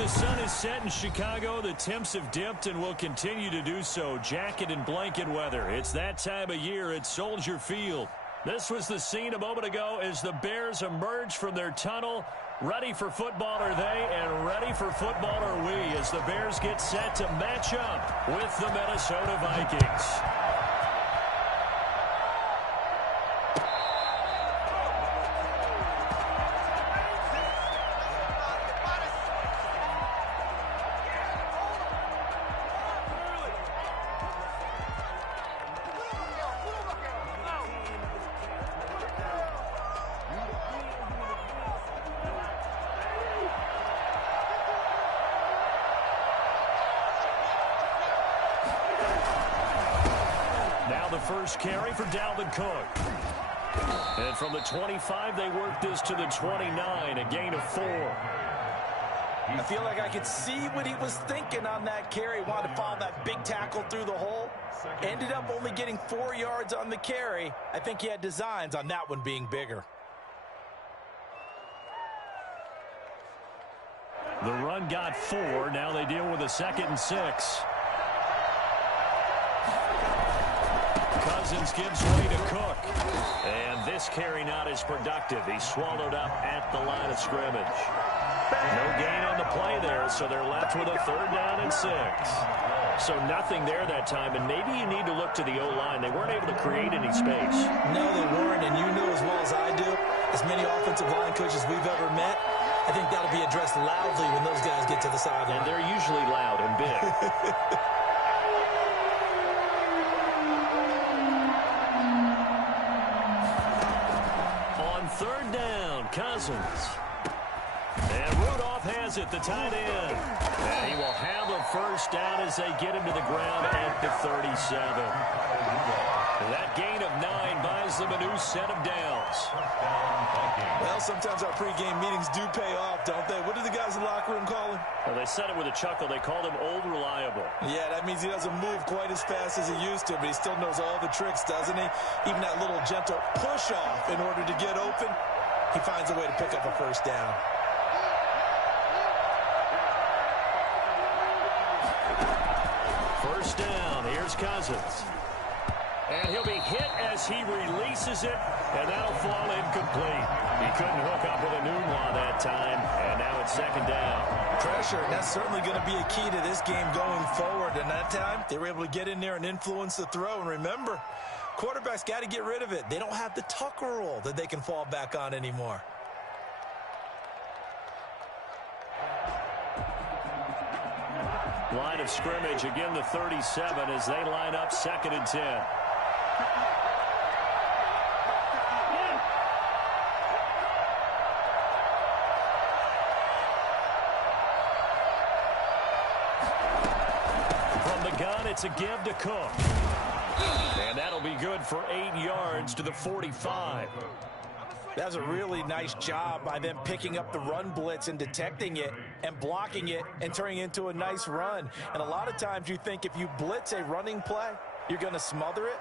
The sun is set in Chicago. The temps have dipped and will continue to do so. Jacket and blanket weather. It's that time of year at Soldier Field. This was the scene a moment ago as the Bears emerge from their tunnel. Ready for football are they, and ready for football are we as the Bears get set to match up with the Minnesota Vikings. First carry for Dalvin Cook. And from the 25, they work this to the 29, a gain of 4. I feel like I could see what he was thinking on that carry. Wanted to follow that big tackle through the hole. Ended up only getting 4 yards on the carry. I think he had designs on that one being bigger. The run got 4. Now they deal with a 2nd and 6. Cousins gives way to Cook. And this carry not as productive. He's swallowed up at the line of scrimmage. No gain on the play there, so they're left with a 3rd down and 6. So nothing there that time, and maybe you need to look to the O-line. They weren't able to create any space. No, they weren't, and you know as well as I do, as many offensive line coaches we've ever met, I think that'll be addressed loudly when those guys get to the sideline. And they're usually loud and big. Third down, Cousins. And Rudolph has it, the tight end. And he will have a first down as they get him to the ground at the 37. That gain of 9 buys them a new set of downs. Well, sometimes our pregame meetings do pay off, don't they? What do the guys in the locker room call him? Well, they said it with a chuckle. They called him Old Reliable. Yeah, that means he doesn't move quite as fast as he used to, but he still knows all the tricks, doesn't he? Even that little gentle push-off in order to get open, he finds a way to pick up a first down. First down. Here's Cousins. And he'll be hit as he releases it, and that'll fall incomplete. He couldn't hook up with a Nunwa that time, and now it's 2nd down. Pressure, and that's certainly going to be a key to this game going forward. And that time, they were able to get in there and influence the throw. And remember, quarterbacks got to get rid of it. They don't have the Tucker rule that they can fall back on anymore. Line of scrimmage, again the 37 as they line up 2nd and 10. From the gun, it's a give to Cook. And that'll be good for 8 yards to the 45. That was a really nice job by them picking up the run blitz and detecting it and blocking it and turning it into a nice run. And a lot of times you think if you blitz a running play, you're going to smother it.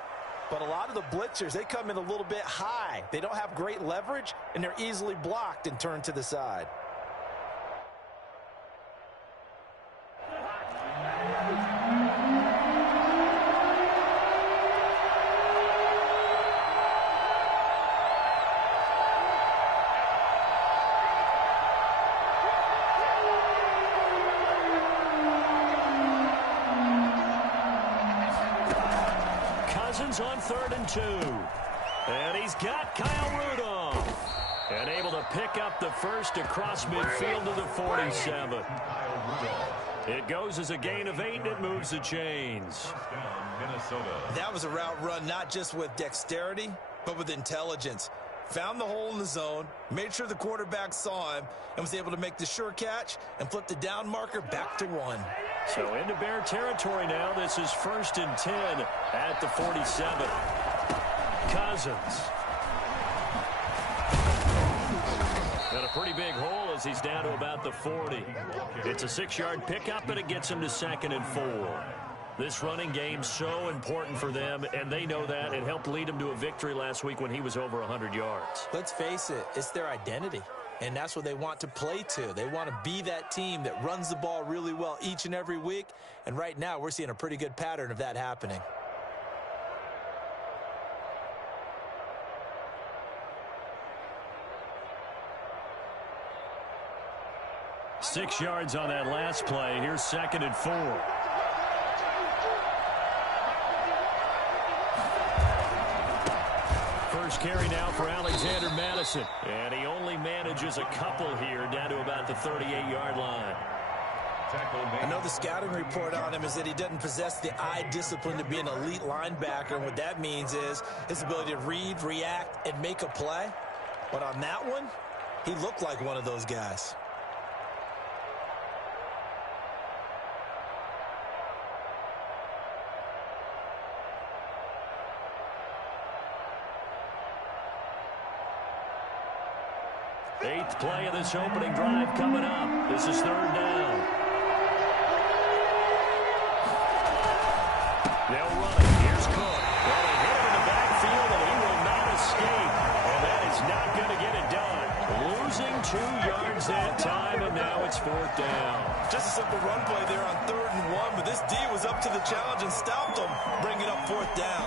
But a lot of the blitzers, they come in a little bit high. They don't have great leverage, and they're easily blocked and turned to the side. On 3rd and 2. And he's got Kyle Rudolph. And able to pick up the first across midfield to the 47. It goes as a gain of 8, and it moves the chains. That was a route run not just with dexterity, but with intelligence. Found the hole in the zone, made sure the quarterback saw him, and was able to make the sure catch and flip the down marker back to 1. So into Bear territory now. This is 1st and 10 at the 47. Cousins. Got a pretty big hole as he's down to about the 40. It's a 6-yard pickup, and it gets him to 2nd and 4. This running game's so important for them, and they know that. It helped lead them to a victory last week when he was over 100 yards. Let's face it, it's their identity. And that's what they want to play to. They want to be that team that runs the ball really well each and every week. And right now, we're seeing a pretty good pattern of that happening. Six yards on that last play. Here's 2nd and 4. First carry now for Alexander Madison. And he only manages a couple here down to about the 38-yard line. I know the scouting report on him is that he doesn't possess the eye discipline to be an elite linebacker. And what that means is his ability to read, react, and make a play. But on that one, he looked like one of those guys. Eighth play of this opening drive coming up. This is 3rd down. They'll run it. Here's Cook. Well, they hit him in the backfield, and he will not escape. And that is not going to get it done. Losing 2 yards that time, and now it's 4th down. Just a simple run play there on 3rd and 1, but this D was up to the challenge and stopped him, bringing up 4th down.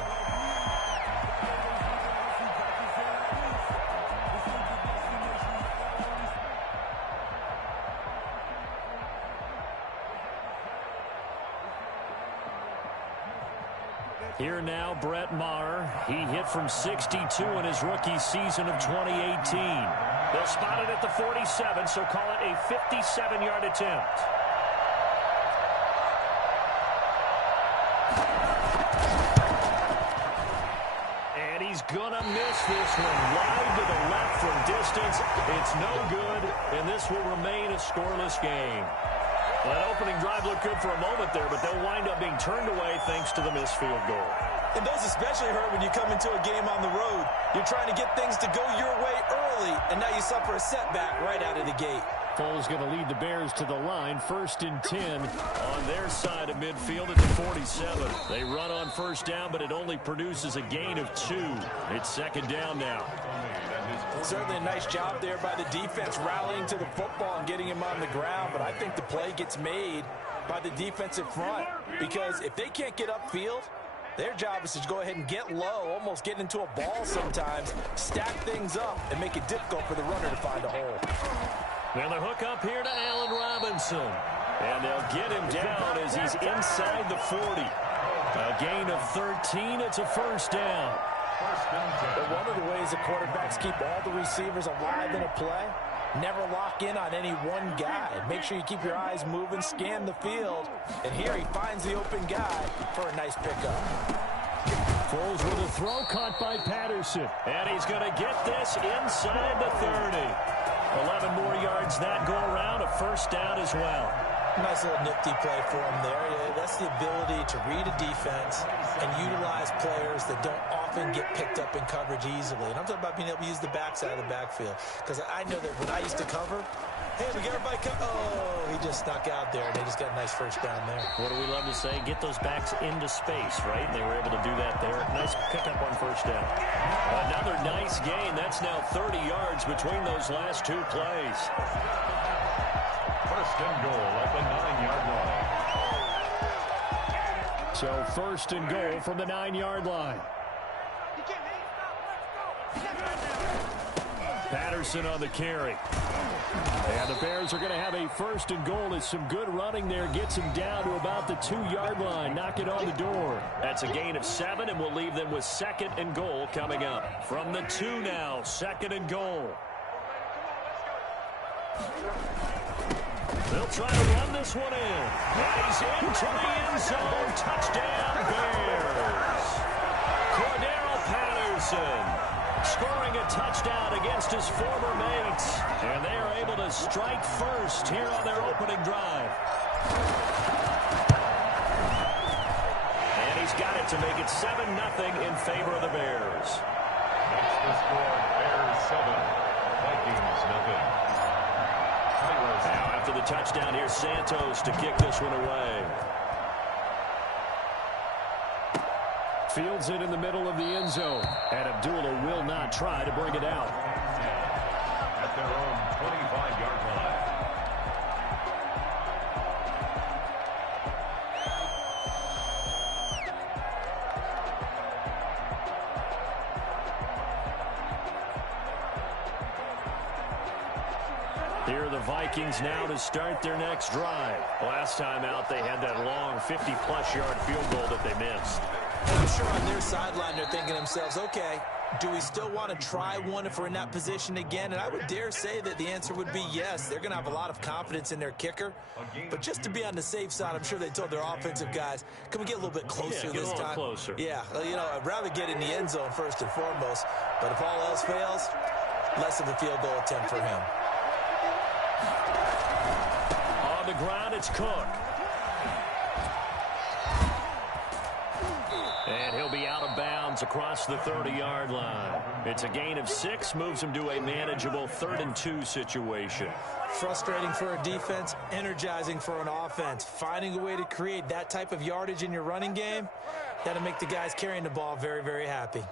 Here now, Brett Maher. He hit from 62 in his rookie season of 2018. They'll spot it at the 47, so call it a 57-yard attempt. And he's going to miss this one wide to the left from distance. It's no good, and this will remain a scoreless game. Well, that opening drive looked good for a moment there, but they'll wind up being turned away thanks to the missed field goal. And those especially hurt when you come into a game on the road. You're trying to get things to go your way early, and now you suffer a setback right out of the gate. Foles going to lead the Bears to the line. 1st and 10 on their side of midfield at the 47. They run on 1st down, but it only produces a gain of 2. It's 2nd down now. Certainly a nice job there by the defense rallying to the football and getting him on the ground, but I think the play gets made by the defensive front because if they can't get upfield, their job is to go ahead and get low, almost get into a ball sometimes, stack things up, and make it difficult for the runner to find a hole. Now the hook up here to Allen Robinson. And they'll get him down as he's inside the 40. A gain of 13. It's a 1st down. But one of the ways the quarterbacks keep all the receivers alive in a play, never lock in on any one guy. Make sure you keep your eyes moving, scan the field. And here he finds the open guy for a nice pickup. Foles with a throw caught by Patterson. And he's going to get this inside the 30. 11 more yards that go around. A 1st down as well. Nice little nifty play for him there. That's the ability to read a defense and utilize players that don't often get picked up in coverage easily. And I'm talking about being able to use the backside of the backfield. Because I know that when I used to cover, hey, we got everybody cover. Oh, he just snuck out there, and they just got a nice 1st down there. What do we love to say? Get those backs into space, right? And they were able to do that there. Nice pickup on 1st down. Another nice gain. That's now 30 yards between those last 2 plays. 1st and goal at the 9-yard line. So 1st and goal from the 9-yard line. Patterson on the carry. And the Bears are going to have a 1st and goal. As some good running there gets him down to about the 2-yard line. Knock it on the door. That's a gain of 7, and we'll leave them with 2nd and goal coming up. From the 2 now, 2nd and goal. They'll try to run this one in. And he's into the end zone. Touchdown, Bears. Cordero Patterson scoring a touchdown against his former mates. And they are able to strike first here on their opening drive. And he's got it to make it 7-0 in favor of the Bears. That's the score. Bears 7, Vikings nothing. Now after the touchdown, here's Santos to kick this one away. Fields it in the middle of the end zone. And Abdullah will not try to bring it out. At their own Here are the Vikings now to start their next drive. Last time out, they had that long 50-plus yard field goal that they missed. I'm sure on their sideline they're thinking to themselves, okay, do we still want to try one if we're in that position again? And I would dare say that the answer would be yes. They're going to have a lot of confidence in their kicker. But just to be on the safe side, I'm sure they told their offensive guys, can we get a little bit closer this time? Get a little closer. Yeah, you know, I'd rather get in the end zone first and foremost. But if all else fails, less of a field goal attempt for him. On the ground, it's Cook. And he'll be out of bounds across the 30-yard line. It's a gain of 6, moves him to a manageable 3rd-and-2 situation. Frustrating for a defense, energizing for an offense. Finding a way to create that type of yardage in your running game, that'll make the guys carrying the ball very, very happy.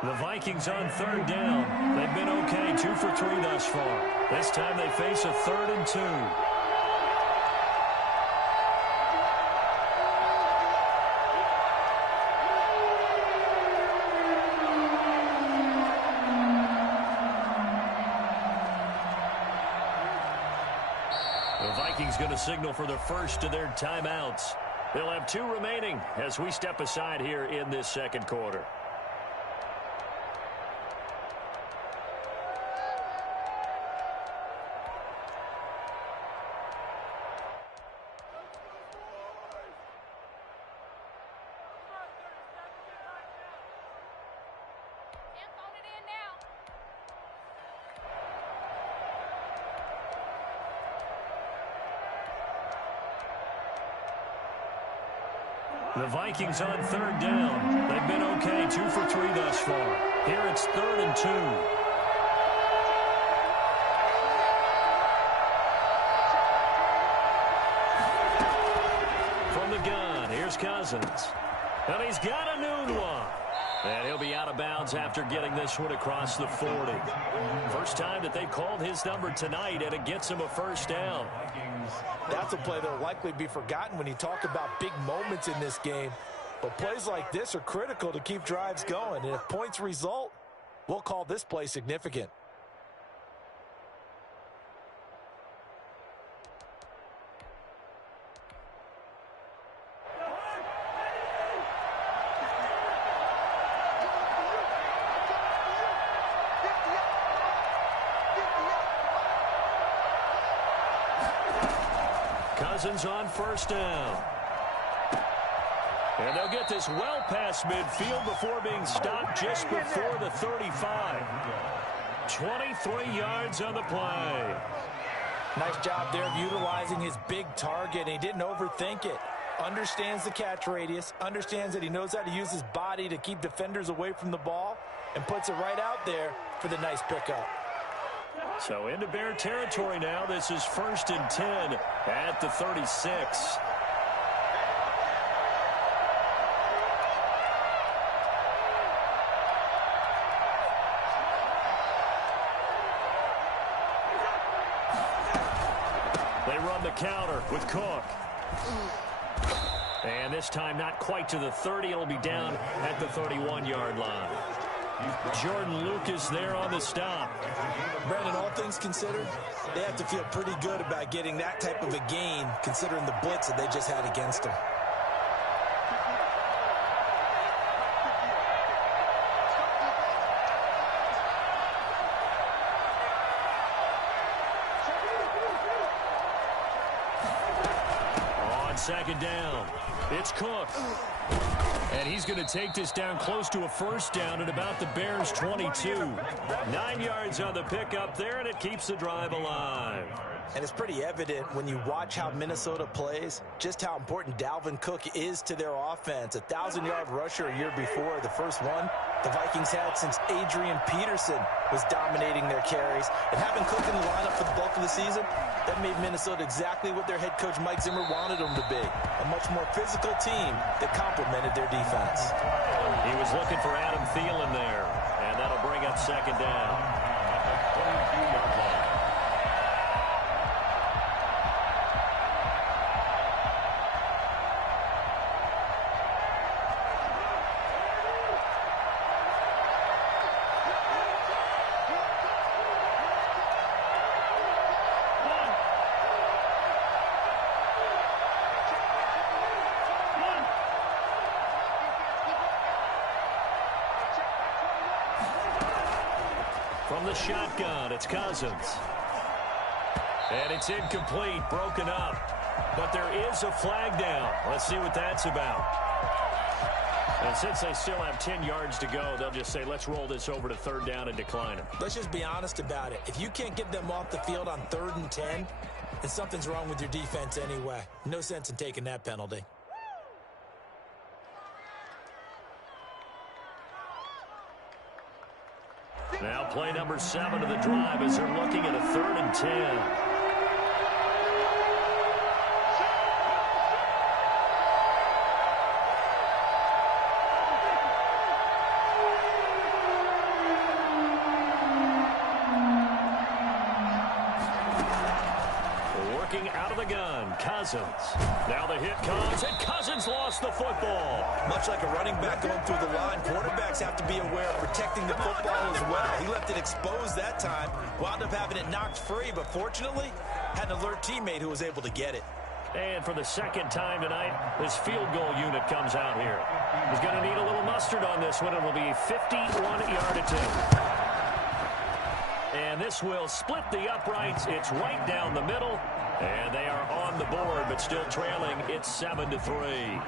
The Vikings on 3rd down. They've been okay, 2 for 3 thus far. This time they face a 3rd-and-2. The Vikings going to signal for the first of their timeouts. They'll have 2 remaining as we step aside here in this second quarter. The Vikings on 3rd down. They've been okay, 2 for 3 thus far. Here it's 3rd-and-2. From the gun, here's Cousins. And he's got a noon one. And he'll be out of bounds after getting this one across the 40. First time that they've called his number tonight, and it gets him a first down. That's a play that will likely be forgotten when you talk about big moments in this game. But plays like this are critical to keep drives going. And if points result, we'll call this play significant. Cousins on first down. And they'll get this well past midfield before being stopped just before the 35. 23 yards on the play. Nice job there of utilizing his big target. He didn't overthink it. Understands the catch radius. Understands that he knows how to use his body to keep defenders away from the ball. And puts it right out there for the nice pickup. So into Bear territory now. This is 1st and 10 at the 36. They run the counter with Cook. And this time not quite to the 30. It'll be down at the 31-yard line. Jordan Lucas there on the stop. Brandon, all things considered, they have to feel pretty good about getting that type of a gain considering the blitz that they just had against them. On 2nd down, it's Cook. And he's going to take this down close to a first down at about the Bears' 22. 9 yards on the pickup there, and it keeps the drive alive. And it's pretty evident when you watch how Minnesota plays, just how important Dalvin Cook is to their offense. A 1,000-yard rusher a year before, the first one the Vikings had since Adrian Peterson was dominating their carries. And having Cook in the lineup for the bulk of the season, that made Minnesota exactly what their head coach Mike Zimmer wanted them to be. A much more physical team that complemented their defense. He was looking for Adam Thielen there, and that'll bring up 2nd down. From the shotgun, it's Cousins. And it's incomplete, broken up. But there is a flag down. Let's see what that's about. And since they still have 10 yards to go, they'll just say, let's roll this over to third down and decline it. Let's just be honest about it. If you can't get them off the field on 3rd and 10, then something's wrong with your defense anyway. No sense in taking that penalty. Now play number 7 of the drive as they're looking at a 3rd and 10. Out of the gun, Cousins. Now the hit comes, and Cousins lost the football. Much like a running back going through the line, quarterbacks have to be aware of protecting the football as well. He left it exposed that time, wound up having it knocked free, but fortunately, had an alert teammate who was able to get it. And for the second time tonight, this field goal unit comes out here. He's going to need a little mustard on this one. It will be a 51-yard attempt. And this will split the uprights. It's right down the middle. And they are on the board, but still trailing. It's 7-3.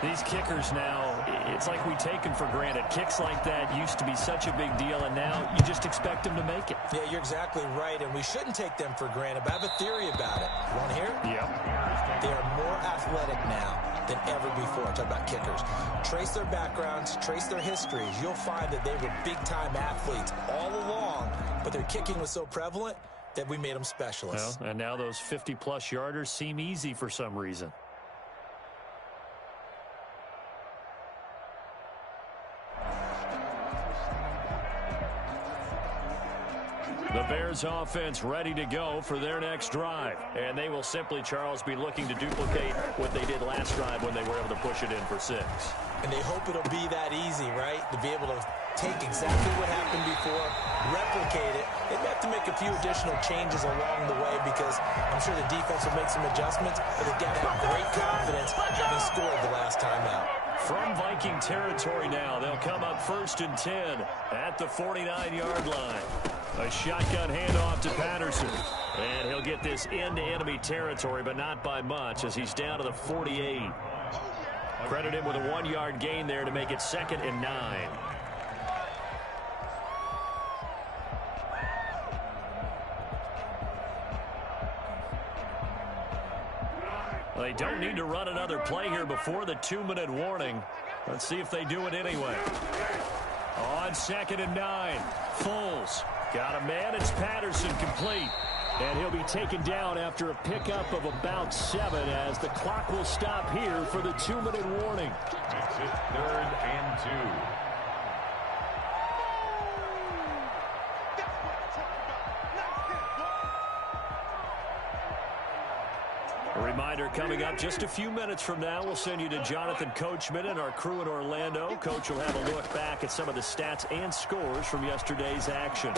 These kickers now, it's like we take them for granted. Kicks like that used to be such a big deal, and now you just expect them to make it. Yeah, you're exactly right, and we shouldn't take them for granted, but I have a theory about it. You want to hear it? Yep. They are more athletic now than ever before. Talk about kickers. Trace their backgrounds, trace their histories. You'll find that they were big-time athletes all along, but their kicking was so prevalent that we made them specialists. Well, and now those 50-plus yarders seem easy for some reason. The Bears offense ready to go for their next drive. And they will simply, Charles, be looking to duplicate what they did last drive when they were able to push it in for 6. And they hope it'll be that easy, right? To be able to take exactly what happened before, replicate it. They may have to make a few additional changes along the way because I'm sure the defense will make some adjustments, but they've got to have great confidence having scored the last time out. From Viking territory now, they'll come up 1st and 10 at the 49-yard line. A shotgun handoff to Patterson. And he'll get this into enemy territory, but not by much as he's down to the 48. Credit him with a 1-yard gain there to make it 2nd and 9. They don't need to run another play here before the 2-minute warning. Let's see if they do it anyway. On 2nd and 9, Foles. Got a man, it's Patterson complete. And he'll be taken down after a pickup of about 7 as the clock will stop here for the 2-minute warning. Makes it 3rd and 2. A reminder coming up just a few minutes from now, we'll send you to Jonathan Coachman and our crew in Orlando. Coach will have a look back at some of the stats and scores from yesterday's action.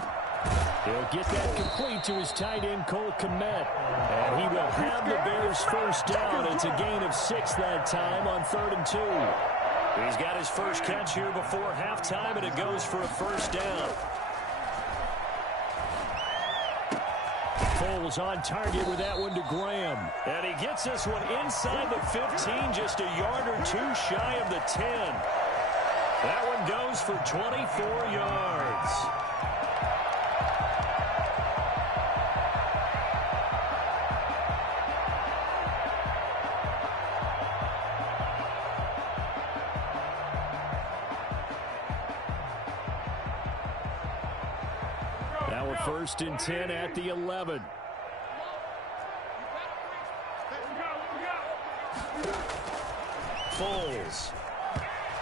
He'll get that complete to his tight end, Cole Kmet. And he will have the Bears first down. It's a gain of 6 that time on 3rd and 2. He's got his first catch here before halftime, and it goes for a first down. Foles on target with that one to Graham. And he gets this one inside the 15, just a yard or 2 shy of the 10. That one goes for 24 yards. Now a 1st and 10 at the 11. Foles.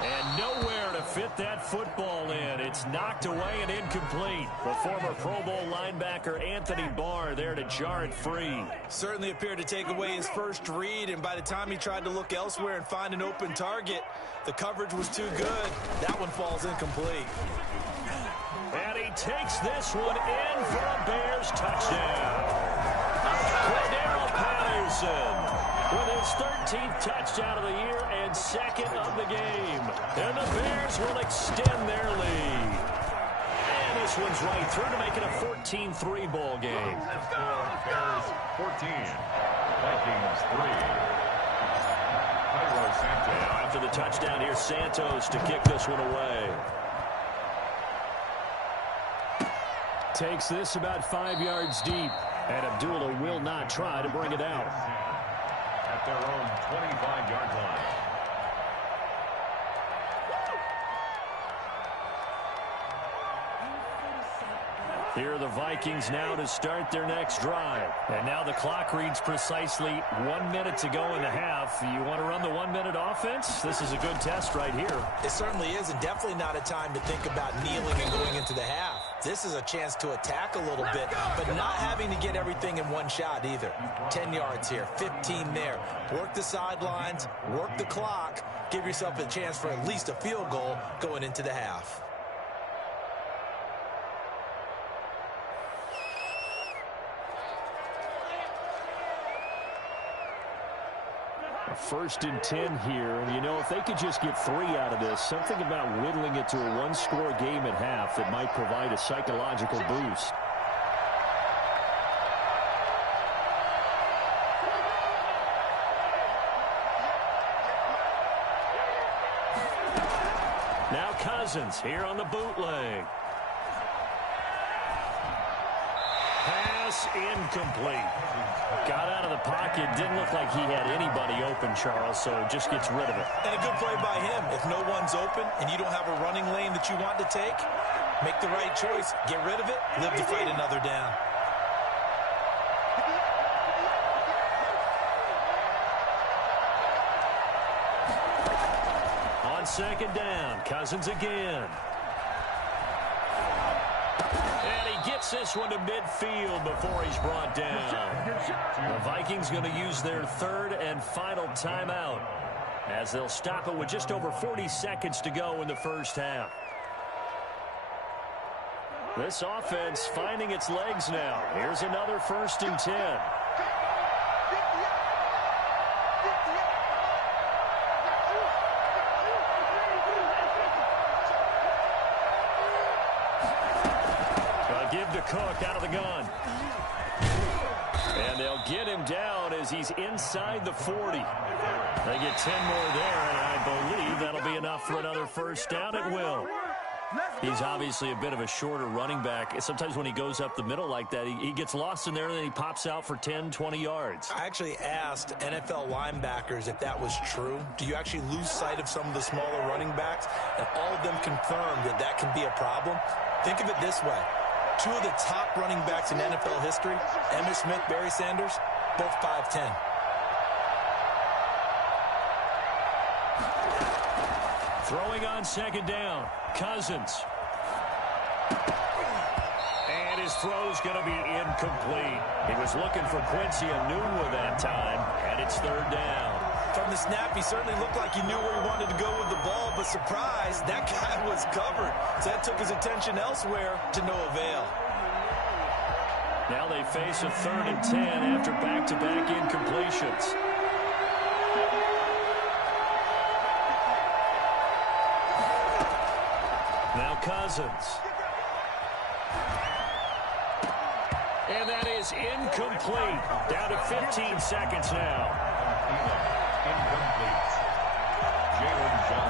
And nowhere to fit that football in. It's knocked away and incomplete. The former Pro Bowl linebacker Anthony Barr there to jar it free. Certainly appeared to take away his first read, and by the time he tried to look elsewhere and find an open target, the coverage was too good. That one falls incomplete. And he takes this one in for a Bears touchdown. Cordero Patterson with his 13th touchdown of the year and 2nd of the game. And the Bears will extend their lead. And this one's right through to make it a 14-3 ball game. Bears 14, Vikings 3. Now after the touchdown, here's Santos to kick this one away. Takes this about 5 yards deep, and Abdullah will not try to bring it out. At their own 25-yard line. Here are the Vikings now to start their next drive. And now the clock reads precisely 1 minute to go in the half. You want to run the 1 minute offense? This is a good test right here. It certainly is, and definitely not a time to think about kneeling and going into the half. This is a chance to attack a little bit, but not having to get everything in one shot either. 10 yards here, 15 there. Work the sidelines, work the clock, give yourself a chance for at least a field goal going into the half. First and 10 here, and you know, if they could just get 3 out of this, something about whittling it to a one-score game at half that might provide a psychological boost. Now Cousins here on the bootleg. Pass incomplete. Got out of the pocket. Didn't look like he had anybody open, Charles, so just gets rid of it. And a good play by him. If no one's open and you don't have a running lane that you want to take, make the right choice. Get rid of it. Live to fight another down. On second down, Cousins again. Gets this one to midfield before he's brought down. The Vikings going to use their third and final timeout as they'll stop it with just over 40 seconds to go in the first half. This offense finding its legs now. Here's another 1st and 10. Give to Cook out of the gun. And they'll get him down as he's inside the 40. They get 10 more there, and I believe that'll be enough for another first down. It will. He's obviously a bit of a shorter running back. Sometimes when he goes up the middle like that, he gets lost in there, and then he pops out for 10, 20 yards. I actually asked NFL linebackers if that was true. Do you actually lose sight of some of the smaller running backs? And all of them confirmed that that can be a problem. Think of it this way. 2 of the top running backs in NFL history, Emmitt Smith, Barry Sanders, both 5'10". Throwing on second down, Cousins. And his throw's going to be incomplete. He was looking for Quincy Enunwa that time, and it's third down. From the snap, he certainly looked like he knew where he wanted to go with the ball, but surprise, that guy was covered. So that took his attention elsewhere to no avail. Now they face a 3rd and 10 after back-to-back incompletions. Now Cousins. And that is incomplete. Down to 15 seconds now.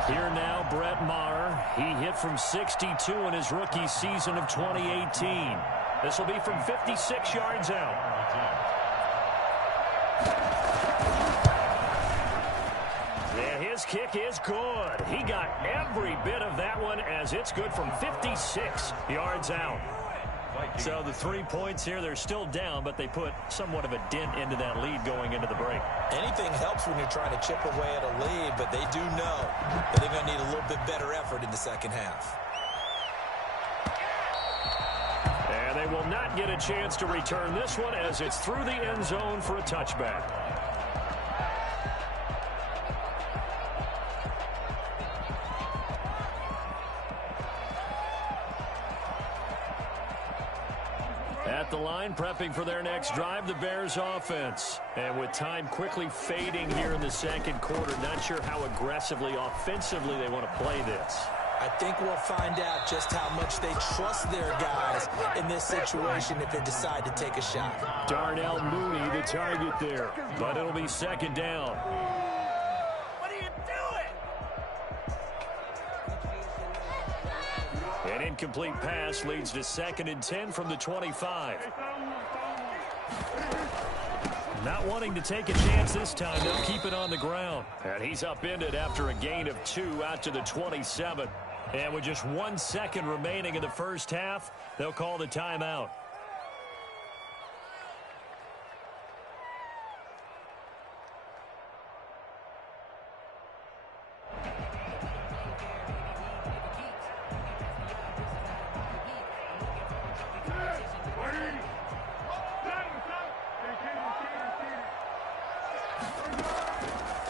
Here now, Brett Maher. He hit from 62 in his rookie season of 2018. This will be from 56 yards out. Yeah, his kick is good. He got every bit of that one as it's good from 56 yards out. So the 3 points here, they're still down, but they put somewhat of a dent into that lead going into the break. Anything helps when you're trying to chip away at a lead, but they do know that they're going to need a little bit better effort in the second half. And they will not get a chance to return this one as it's through the end zone for a touchback. At the line, prepping for their next drive, the Bears offense. And with time quickly fading here in the second quarter, not sure how aggressively, offensively they want to play this. I think we'll find out just how much they trust their guys in this situation if they decide to take a shot. Darnell Mooney, the target there, but it'll be second down. What are you doing? An incomplete pass leads to 2nd and 10 from the 25. Not wanting to take a chance this time, they'll keep it on the ground. And he's upended after a gain of 2 out to the 27. And with just 1 second remaining in the first half, they'll call the timeout.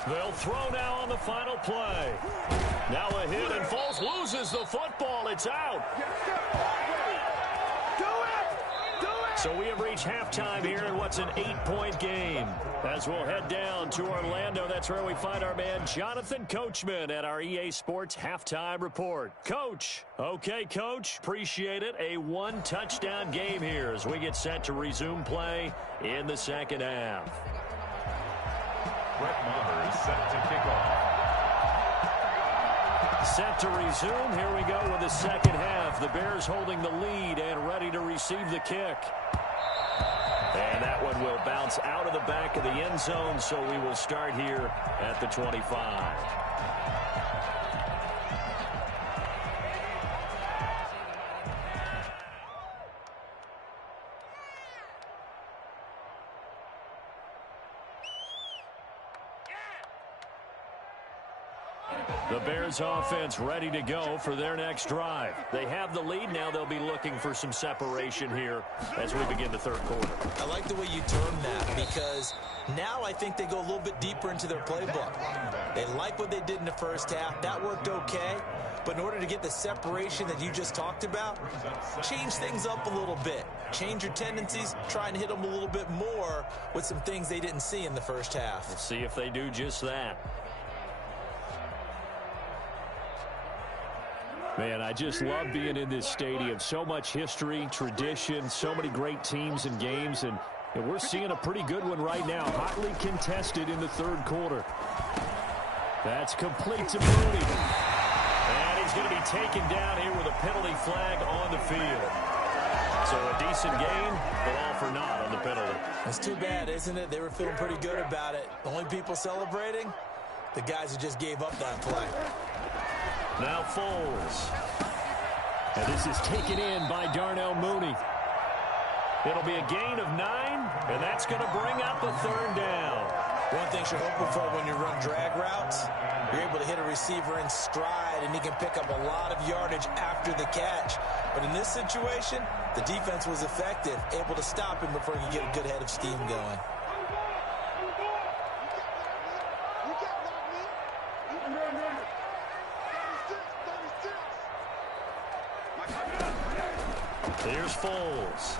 They'll throw now on the final play. Now a hit, and Foles loses the football. It's out. So we have reached halftime here in what's an 8-point game. As we'll head down to Orlando, that's where we find our man Jonathan Coachman at our EA Sports Halftime Report. Coach. Okay, Coach. Appreciate it. A 1-touchdown game here as we get set to resume play in the second half. Brett Maher is set to kick off. Set to resume. Here we go with the second half. The Bears holding the lead and ready to receive the kick. And that one will bounce out of the back of the end zone, so we will start here at the 25. The Bears offense ready to go for their next drive. They have the lead. Now they'll be looking for some separation here as we begin the third quarter. I like the way you term that because now I think they go a little bit deeper into their playbook. They like what they did in the first half. That worked okay. But in order to get the separation that you just talked about, change things up a little bit. Change your tendencies. Try and hit them a little bit more with some things they didn't see in the first half. We'll see if they do just that. Man, I just love being in this stadium. So much history, tradition, so many great teams and games, and we're seeing a pretty good one right now. Hotly contested in the third quarter. That's complete to Mooney. And he's going to be taken down here with a penalty flag on the field. So a decent gain, but all for naught on the penalty. It's too bad, isn't it? They were feeling pretty good about it. The only people celebrating, the guys who just gave up that play. Now Foles. And this is taken in by Darnell Mooney. It'll be a gain of 9, and that's going to bring up a third down. One thing you're hoping for when you run drag routes, you're able to hit a receiver in stride, and he can pick up a lot of yardage after the catch. But in this situation, the defense was effective, able to stop him before he could get a good head of steam going. Here's Foles.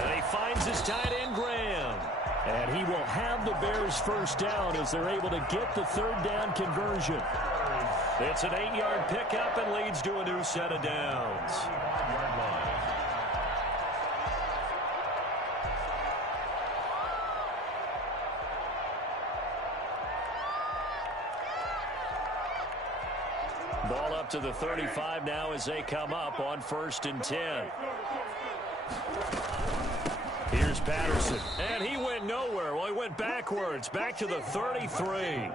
And he finds his tight end, Graham. And he will have the Bears first down as they're able to get the third down conversion. It's an 8-yard pickup and leads to a new set of downs. Ball up to the 35 now as they come up on 1st and 10. Here's Patterson. And he went nowhere. Well, he went backwards. Back to the 33.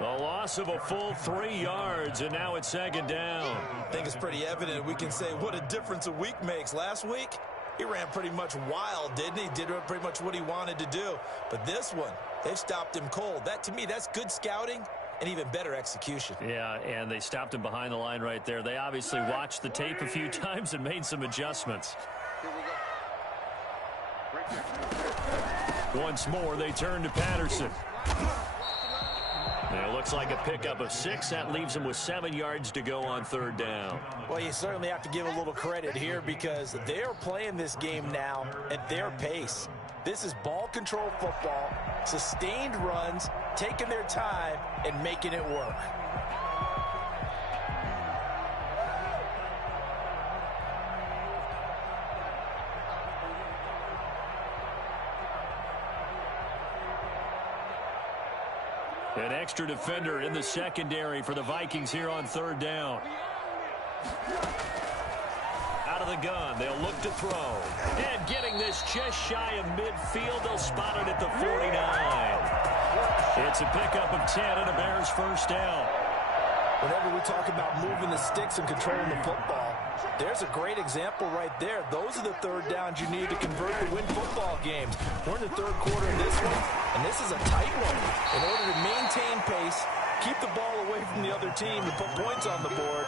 A loss of a full 3 yards, and now it's 2nd down. I think it's pretty evident. We can say what a difference a week makes. Last week, he ran pretty much wild, didn't he? Did pretty much what he wanted to do. But this one, they've stopped him cold. That, to me, that's good scouting. And even better execution. Yeah, and they stopped him behind the line right there. They obviously watched the tape a few times and made some adjustments. Once more, they turn to Patterson. And it looks like a pickup of 6. That leaves him with 7 yards to go on 3rd down. Well, you certainly have to give a little credit here because they are playing this game now at their pace. This is ball control football. Sustained runs, taking their time, and making it work. An extra defender in the secondary for the Vikings here on third down. Out of the gun, they'll look to throw. And getting this just shy of midfield, they'll spot it at the 49. It's a pickup of 10 and a Bears first down. Whenever we talk about moving the sticks and controlling the football, there's a great example right there. Those are the third downs you need to convert to win football games. We're in the third quarter in this one, and this is a tight one. In order to maintain pace, keep the ball away from the other team, and put points on the board,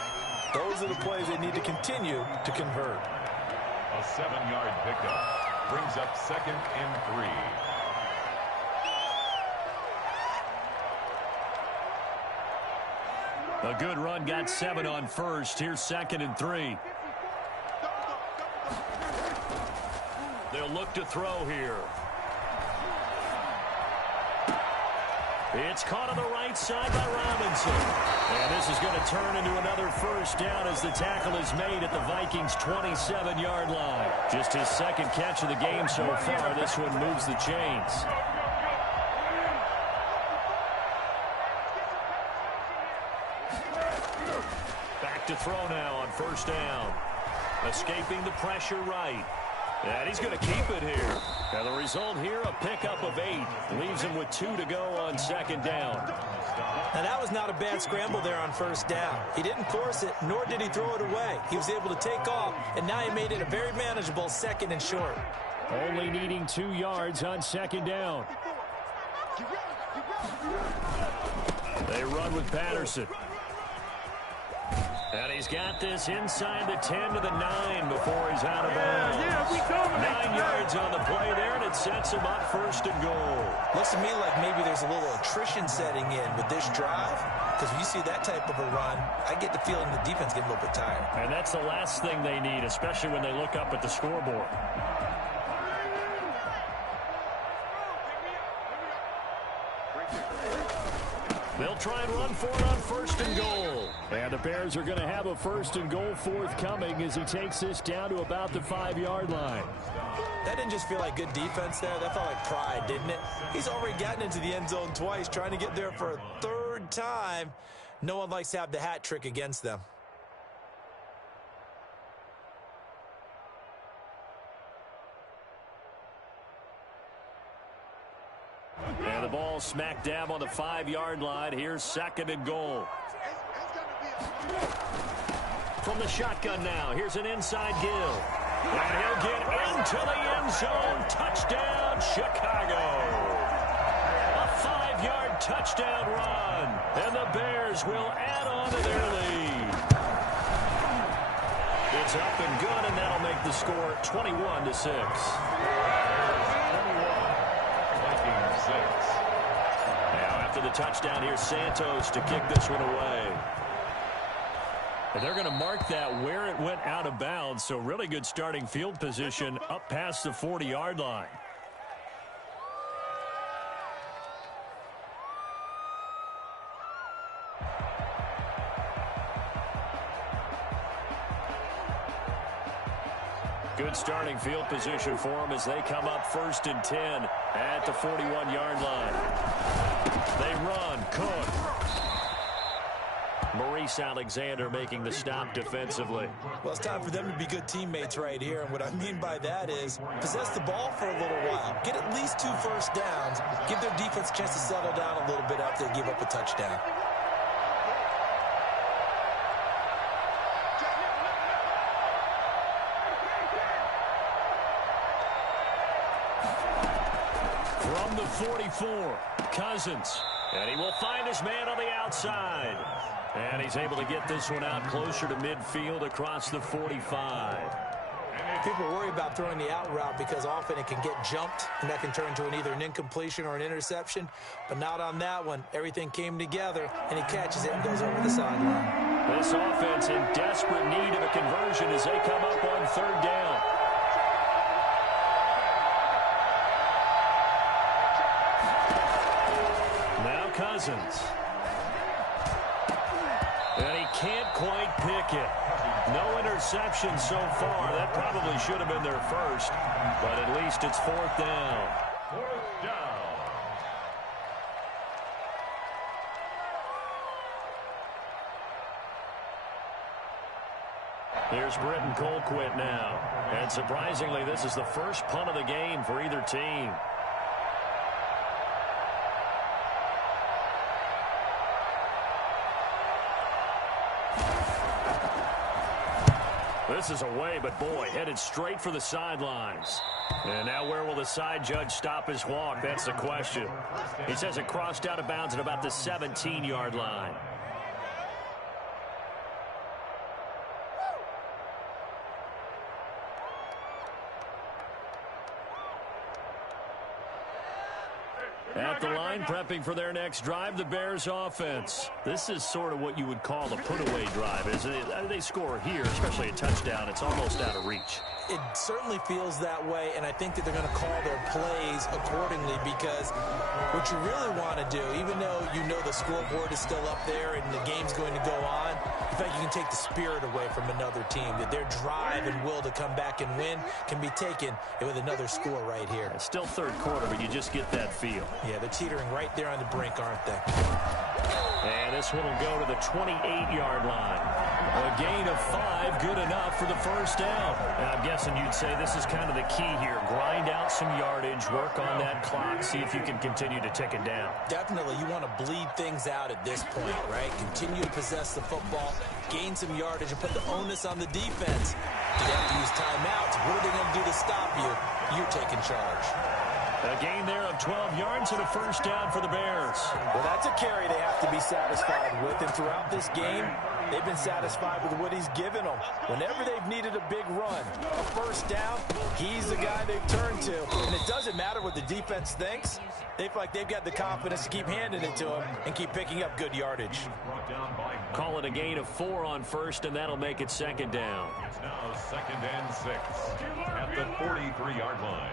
those are the plays they need to continue to convert. A 7-yard pickup brings up 2nd and 3. A good run got 7 on first. Here's 2nd and 3. They'll look to throw here. It's caught on the right side by Robinson. And this is going to turn into another first down as the tackle is made at the Vikings' 27-yard line. Just his second catch of the game so far. This one moves the chains. Back to throw now on first down. Escaping the pressure right. And he's going to keep it here. And the result here, a pickup of 8. Leaves him with 2 to go on second down. Now, that was not a bad scramble there on first down. He didn't force it, nor did he throw it away. He was able to take off, and now he made it a very manageable 2nd and short. Only needing 2 yards on second down. They run with Patterson. And he's got this inside the 10 to the 9 before he's out of bounds. 9 yards on the play there, and it sets him up 1st and goal. Looks to me like maybe there's a little attrition setting in with this drive, because when you see that type of a run, I get the feeling the defense getting a little bit tired. And that's the last thing they need, especially when they look up at the scoreboard. They'll try and run for it on 1st and goal. And the Bears are going to have a 1st and goal forthcoming as he takes this down to about the 5-yard line. That didn't just feel like good defense there. That felt like pride, didn't it? He's already gotten into the end zone twice, trying to get there for a 3rd time. No one likes to have the hat trick against them. And the ball smack dab on the 5-yard line. Here's 2nd and goal. From the shotgun now, here's an inside Gill. And he'll get into the end zone. Touchdown, Chicago. A 5-yard touchdown run. And the Bears will add on to their lead. It's up and good, and that'll make the score 21-6. Now after the touchdown, here's Santos to kick this one away. And they're going to mark that where it went out of bounds, so really good starting field position up past the 40-yard line. Good starting field position for them as they come up 1st and 10 at the 41-yard line. They run. Cook. Maurice Alexander making the stop defensively. Well, it's time for them to be good teammates right here. And what I mean by that is possess the ball for a little while. Get at least 2 first downs. Give their defense a chance to settle down a little bit after they give up a touchdown. From the 44, Cousins. And he will find his man on the outside. And he's able to get this one out closer to midfield across the 45. People worry about throwing the out route because often it can get jumped, and that can turn into either an incompletion or an interception. But not on that one. Everything came together, and he catches it and goes over the sideline. This offense in desperate need of a conversion as they come up on 3rd down. Cousins. And he can't quite pick it. No interception so far. That probably should have been their first, but at least it's fourth down. Fourth down. Here's Britton Colquitt now. And surprisingly, this is the first punt of the game for either team. This is away, but boy, headed straight for the sidelines. And now where will the side judge stop his walk? That's the question. He says it crossed out of bounds at about the 17-yard line. At the line, prepping for their next drive, the Bears offense. This is sort of what you would call a put-away drive, isn't it? They score here, especially a touchdown. It's almost out of reach. It certainly feels that way, and I think that they're going to call their plays accordingly, because what you really want to do, even though you know the scoreboard is still up there and the game's going to go on, in fact, you can take the spirit away from another team, that their drive and will to come back and win can be taken with another score right here. It's still third quarter, but you just get that feel. Yeah, they're teetering right there on the brink, aren't they? And this one will go to the 28-yard line. A gain of 5, good enough for the first down. And I'm guessing you'd say this is kind of the key here. Grind out some yardage, work on that clock, see if you can continue to tick it down. Definitely, you want to bleed things out at this point, right? Continue to possess the football, gain some yardage, and put the onus on the defense. Do you have to use timeouts? What are they going to do to stop you? You're taking charge. A gain there of 12 yards and a first down for the Bears. Well, that's a carry they have to be satisfied with. And throughout this game, they've been satisfied with what he's given them. Whenever they've needed a big run, a first down, he's the guy they've turned to. And it doesn't matter what the defense thinks. They feel like they've got the confidence to keep handing it to him and keep picking up good yardage. Call it a gain of 4 on first, and that'll make it second down. It's now 2nd and 6 at the 43-yard line.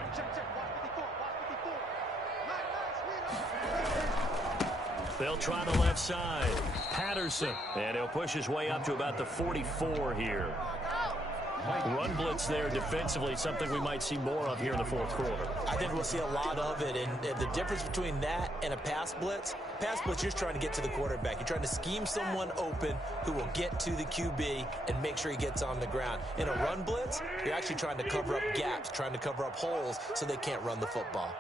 They'll try the left side. Patterson. And he'll push his way up to about the 44 here. Run blitz there defensively, something we might see more of here in the fourth quarter. I think we'll see a lot of it, and the difference between that and a pass blitz, you're just trying to get to the quarterback. You're trying to scheme someone open who will get to the QB and make sure he gets on the ground. In a run blitz, you're actually trying to cover up gaps, trying to cover up holes so they can't run the football.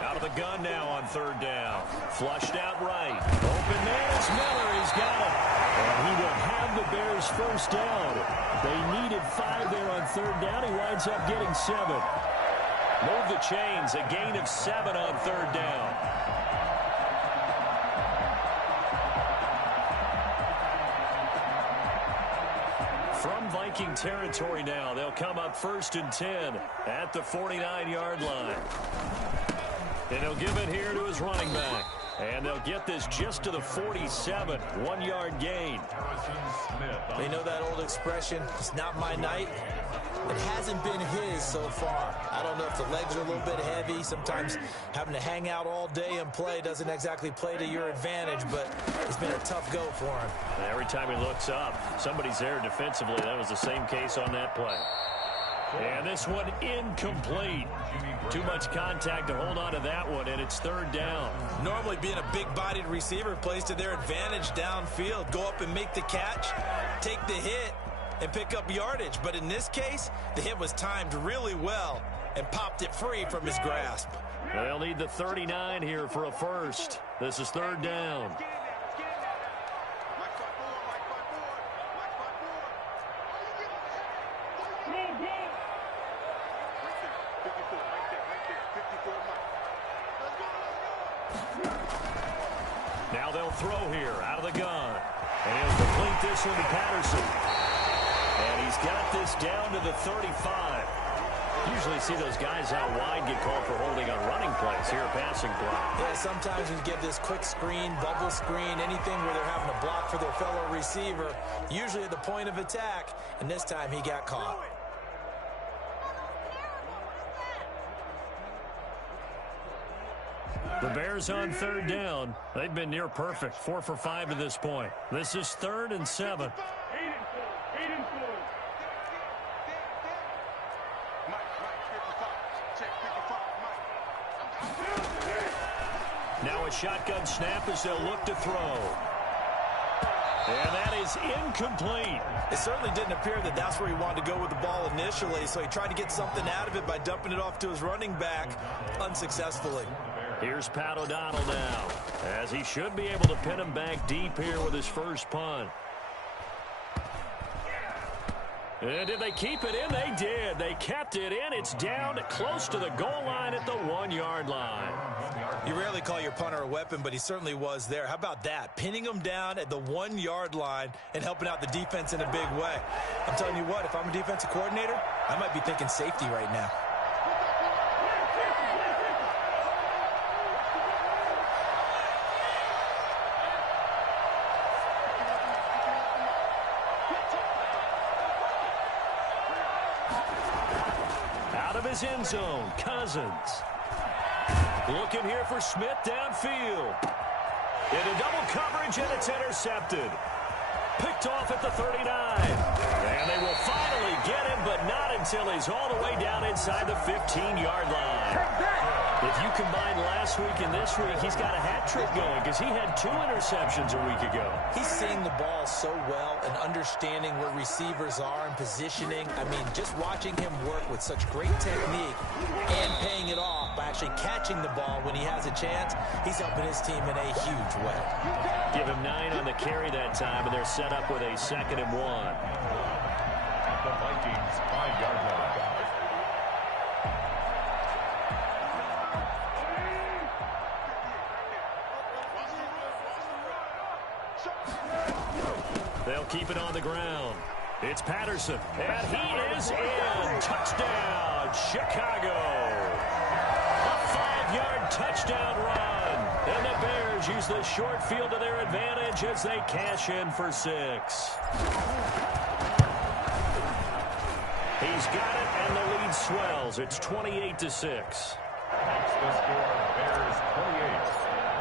Out of the gun now on third down. Flushed out right. Open man is Miller. He's got it. And he will have the Bears first down. They needed 5 there on third down. He winds up getting 7. Move the chains. A gain of 7 on third down. From Viking territory now, they'll come up 1st and 10 at the 49-yard line. And he'll give it here to his running back. And they'll get this just to the 47, 1-yard gain. They know that old expression, it's not my night. It hasn't been his so far. I don't know if the legs are a little bit heavy. Sometimes having to hang out all day and play doesn't exactly play to your advantage, but it's been a tough go for him. And every time he looks up, somebody's there defensively. That was the same case on that play. And this one incomplete. Too much contact to hold on to that one, and it's third down. Normally being a big-bodied receiver plays to their advantage downfield. Go up and make the catch, take the hit, and pick up yardage. But in this case, the hit was timed really well and popped it free from his grasp. They'll need the 39 here for a first. This is third down. Now they'll throw here out of the gun. And he'll complete this one to Patterson. And he's got this down to the 35. Usually see those guys out wide get called for holding on running plays. Here a passing block. Yeah, sometimes you get this quick screen, bubble screen, anything where they're having to block for their fellow receiver, usually at the point of attack, and this time he got caught. The Bears on third down. They've been near perfect, 4 for 5 to this point. This is 3rd and 7. Now a shotgun snap as they'll look to throw. And that is incomplete. It certainly didn't appear that that's where he wanted to go with the ball initially, so he tried to get something out of it by dumping it off to his running back unsuccessfully. Here's Pat O'Donnell now, as he should be able to pin him back deep here with his first punt. And did they keep it in? They did. They kept it in. It's down close to the goal line at the 1-yard line. You rarely call your punter a weapon, but he certainly was there. How about that? Pinning him down at the 1-yard line and helping out the defense in a big way. I'm telling you what, if I'm a defensive coordinator, I might be thinking safety right now. His end zone, Cousins. Looking here for Smith downfield. Into double coverage, and it's intercepted. Picked off at the 39. And they will finally get him, but not until he's all the way down inside the 15-yard line. If you combine last week and this week, he's got a hat trick going because he had 2 interceptions a week ago. He's seeing the ball so well and understanding where receivers are and positioning. I mean, just watching him work with such great technique and paying it off by actually catching the ball when he has a chance, he's helping his team in a huge way. Give him 9 on the carry that time, and they're set up with a 2nd and 1. The Vikings 5-yard line. They'll keep it on the ground. It's Patterson, and he is in. Touchdown, Chicago. A 5-yard touchdown run. And the Bears use the short field to their advantage as they cash in for 6. He's got it, and the lead swells. It's 28-6. Makes the score Bears 28,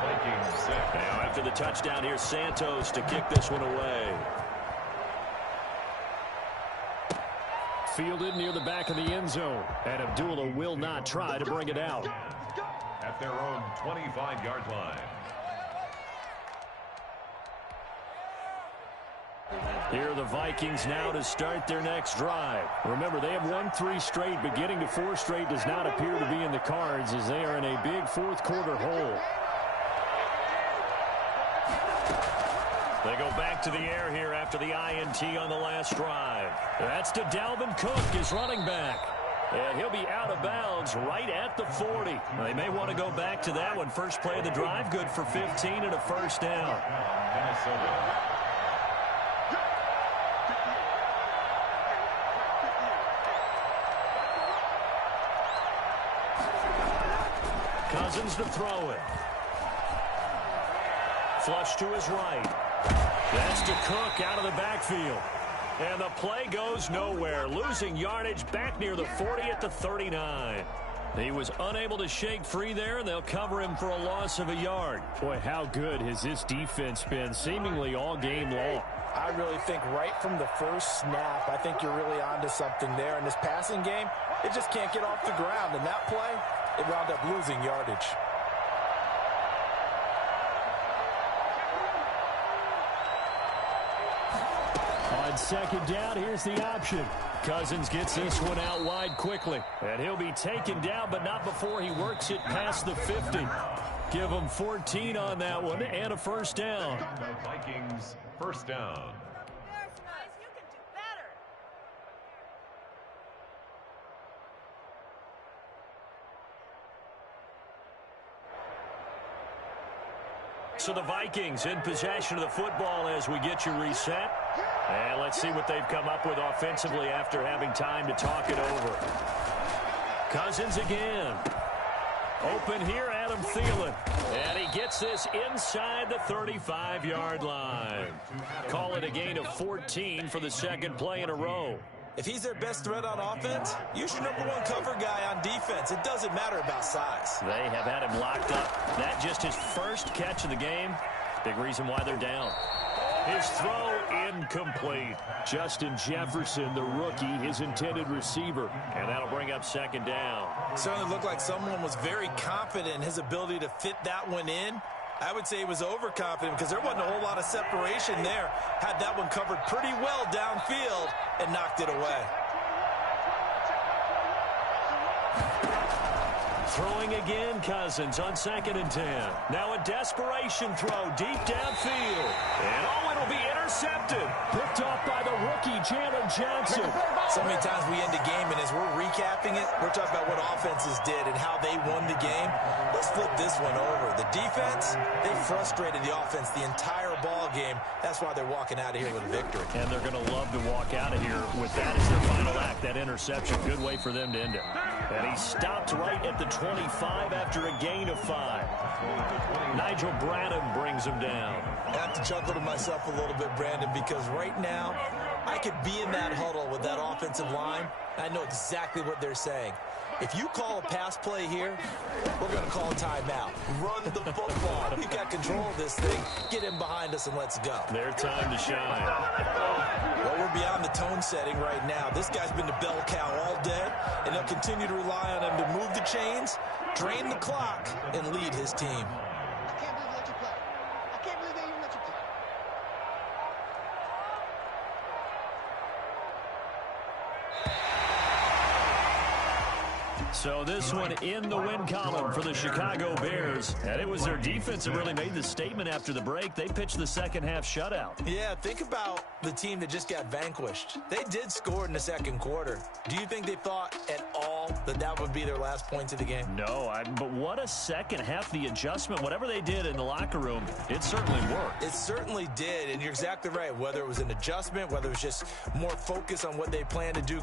Vikings 6. Now after the touchdown, here's Santos to kick this one away. Fielded near the back of the end zone, and Abdullah will not try to bring it out. At their own 25-yard line. Here are the Vikings now to start their next drive. Remember, they have won 3 straight, but getting to 4 straight does not appear to be in the cards as they are in a big fourth-quarter hole. They go back to the air here after the INT on the last drive. That's to Dalvin Cook, his running back. And he'll be out of bounds right at the 40. They may want to go back to that one. First play of the drive, good for 15 and a first down. Minnesota. Cousins to throw it. Flush to his right. That's to Cook out of the backfield. And the play goes nowhere. Losing yardage back near the 40 at the 39. He was unable to shake free there, and they'll cover him for a loss of a yard. Boy, how good has this defense been seemingly all game long. I really think right from the first snap, I think you're really onto something there. In this passing game, it just can't get off the ground. And that play, it wound up losing yardage. On second down, here's the option. Cousins gets this one out wide quickly. And he'll be taken down, but not before he works it past the 50. Give him 14 on that one and a first down. The Vikings first down. There's guys, you can do better. So the Vikings in possession of the football as we get you reset. And let's see what they've come up with offensively after having time to talk it over. Cousins again. Open here, Adam Thielen. And he gets this inside the 35-yard line. Call it a gain of 14 for the second play in a row. If he's their best threat on offense, use your number one cover guy on defense. It doesn't matter about size. They have had him locked up. That just his first catch of the game. Big reason why they're down. His throw incomplete. Justin Jefferson, the rookie, his intended receiver. And that'll bring up second down. Certainly looked like someone was very confident in his ability to fit that one in. I would say he was overconfident because there wasn't a whole lot of separation there. Had that one covered pretty well downfield and knocked it away. Throwing again, Cousins on 2nd and 10. Now a desperation throw deep downfield. And it'll be intercepted. Picked off by the rookie, Jalen Johnson. So many times we end a game, and as we're recapping it, we're talking about what offenses did and how they won the game. Let's flip this one over. The defense, they frustrated the offense the entire ball game. That's why they're walking out of here with a victory. And they're going to love to walk out of here with that as their final act, that interception. Good way for them to end it. And he stopped right at the 25 after a gain of 5. Nigel Bradham brings him down. I have to chuckle to myself a little bit, Brandon, because right now I could be in that huddle with that offensive line. I know exactly what they're saying. If you call a pass play here, we're going to call a timeout. Run the football. We've got control of this thing. Get him behind us and let's go. Their time to shine. Well, we're beyond the tone setting right now. This guy's been the bell cow all day, and they'll continue to rely on him to move the chains, drain the clock, and lead his team. I can't believe they let you play. I can't believe they even let you play. So this one in the win column for the Chicago Bears. And it was their defense that really made the statement after the break. They pitched the second half shutout. Yeah, think about the team that just got vanquished. They did score in the second quarter. Do you think they thought at all that that would be their last points of the game? No, but what a second half. The adjustment, whatever they did in the locker room, it certainly worked. It certainly did, and you're exactly right. Whether it was an adjustment, whether it was just more focus on what they plan to do